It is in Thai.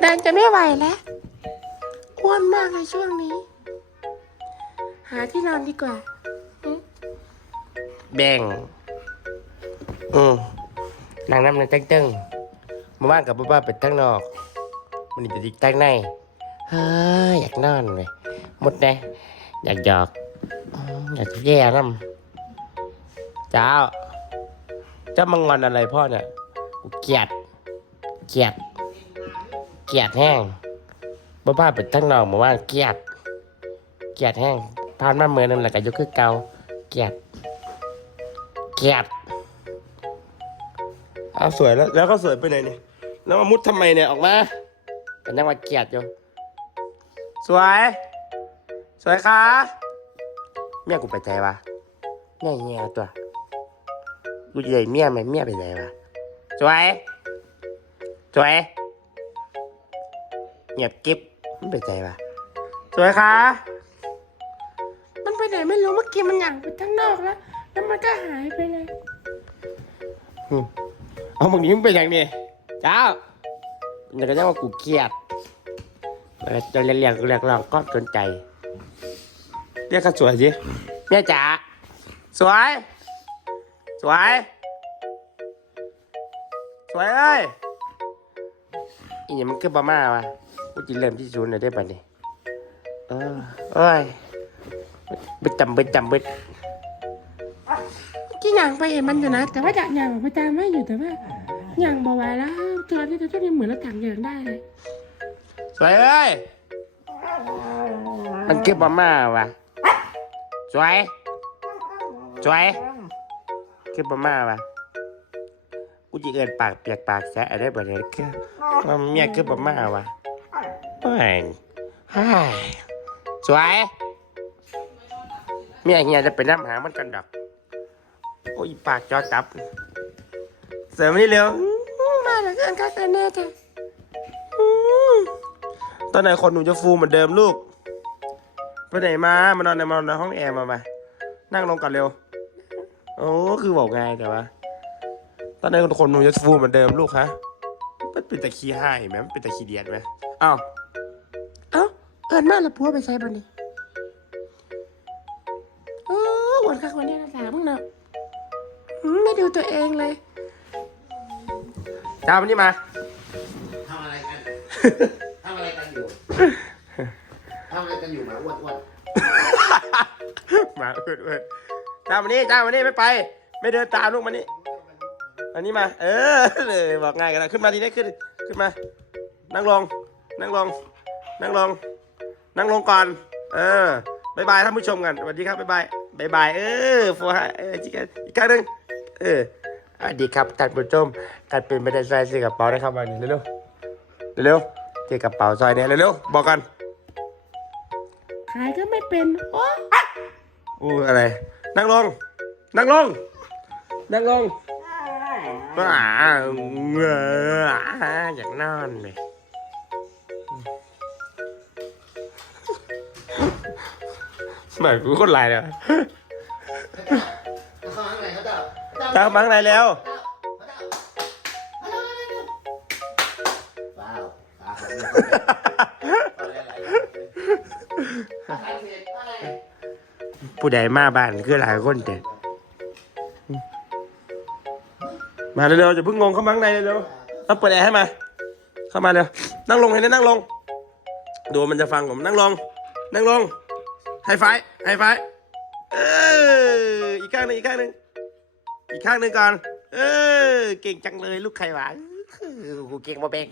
เดินจะไม่ไหวแล้วอ้วนมากเลยช่วงนี้ หาที่นอนดีกว่า แบ่ง อืมนางน้ำนั่งตึงมาว่างกับบ้าๆไปทั้งนอก มันจะดิกตั้งในเฮ้ยอยากนอนเลยหมดนะอยากหยอกอืมอยากแย่น้ำเจ้าเจ้ามางอนอะไรพ่อเนี่ยกูเกลียดเกลียด เกียดแห้งบ้าไปทั้งนอกมาว่าเกียด เกียดแห้งผ่านมาเมื่อนั่นแหละก็ยกคือเก่าเกียด เกียดเอาสวยแล้ว แล้วก็สวยไปไหนเนี่ยแล้วมามุดทำไมเนี่ยออกมาเป็นยังว่าเกียดอยู่สวย สวยค่ะเมียกูไปใจวะเมียเงี้ยตัวกูจะได้เมียไหมเมียไปไหนวะสวยสวย เงียบกิ๊บมันไปใจวะสวยค่ะมันไปไหนไม่รู้เมื่อกี้มันหยั่งไปข้างนอกแล้ว แล้วมันก็หายไปเลยอืมเอามึงนี้มึงเป็นอย่างนี้เจ้าอย่าก็จะว่ากูเครียดเออจะเรียกเรียกเรียกร้องก็เกินใจ เรียกกันสวยสิแม่จ๋าสวย สวย สวยเอ้ยอีนี่มันคือบ้ามาวะกู จะเริ่มที่ศูนย์เลยได้ป่ะนี่เออเอ้ยบึดจำบึดจำบึดที่หยั่งไปเห็นมันอยู่นะ แต่ว่าจะหยั่งประจำไม่อยู่แต่ว่าหยั่งบอกไว้แล้วตัวที่ตัวนี้เหมือนรถถังเหยิงได้เลยสวยเอ้ยมันคือบ้ามาวะสวยสวยคือบ้ามาวะกูจะเอินปากเปียกปากแสะได้บ่เนี่ยคือว่าเมียคือบ้ามาวะ โอ้ยฮ่ายสวยเมียเฮียจะไปน้ำหามันกันดอก โอ้ยปากจอจับ เสริมนี่เร็วอืมมาแล้วกันก็เกินแน่จ้ะตอนไหนคนหนูจะฟูเหมือนเดิมลูก ไปไหนมามานอนในมานอนในห้องแอร์มามานั่งลงก่อนเร็ว โอ้คือบอกง่ายแต่ว่าตอนไหนคนหนูจะฟูเหมือนเดิมลูกฮะมันเป็นตะขี้ให้ไหมมันเป็นตะขี้เดียดไหมอ้าวเอ้านมาแล้วพัวไปใช้บันนี้โอ้วันข้าวันนี้นะสามมึงเนาะไม่ดูตัวเองเลยจ้าวันนี้มาทำอะไรกันทำอะไรกันอยู่ทำอะไรกันอยู่หมาอ้วนอ้วนมาอิดเอิดจ้าวันนี้จ้าวันนี้ไม่ไป ไม่เดินตามลูกมานี่อันนี้มา เออเลยบอกง่ายกันนะขึ้นมาทีนี้ขึ้น ขึ้นมา นั่งลง นั่งลง นั่งลง นั่งลงก่อน เออบายบายท่านผู้ชมกันสวัสดีครับบายบายบายบายเออโฟร์เออจิกันอีกครั้งหนึ่งเออสวัสดีครับท่านผู้ชมการเป็นไม่ได้ใส่ซื้อกระเป๋านะครับวันนี้เร็วๆเร็วๆที่กระเป๋าซอยเนี่ยเร็วๆบอกกันขายก็ไม่เป็นโอ้อู้อะไร นั่งลง นั่งลง นั่งลงอ่าเงออยากนอนเลย หมายกูคนไรเนี่ยเข้าข้างในเขาจะตามมาข้างในแล้วว้าวขาผมอะไรอะไรอะไรอะไรผู้ใดมาบ้านคือหลายคนแต่มาเร็วๆจะเพิ่งงงเข้ามาข้างในเร็วๆต้องเปิดแอร์ให้มา เข้ามาเร็วนั่งลงเห็นไหมนั่งลง ดูมันจะฟังผมนั่งลง นั่งลง ไฮไฟไฮไฟเอออีกข้างหนึ่งอีกข้างหนึ่งอีกข้างหนึ่งก่อน เออ เก่งจังเลยลูกไข่หวานกูเก่งมาเบ่ง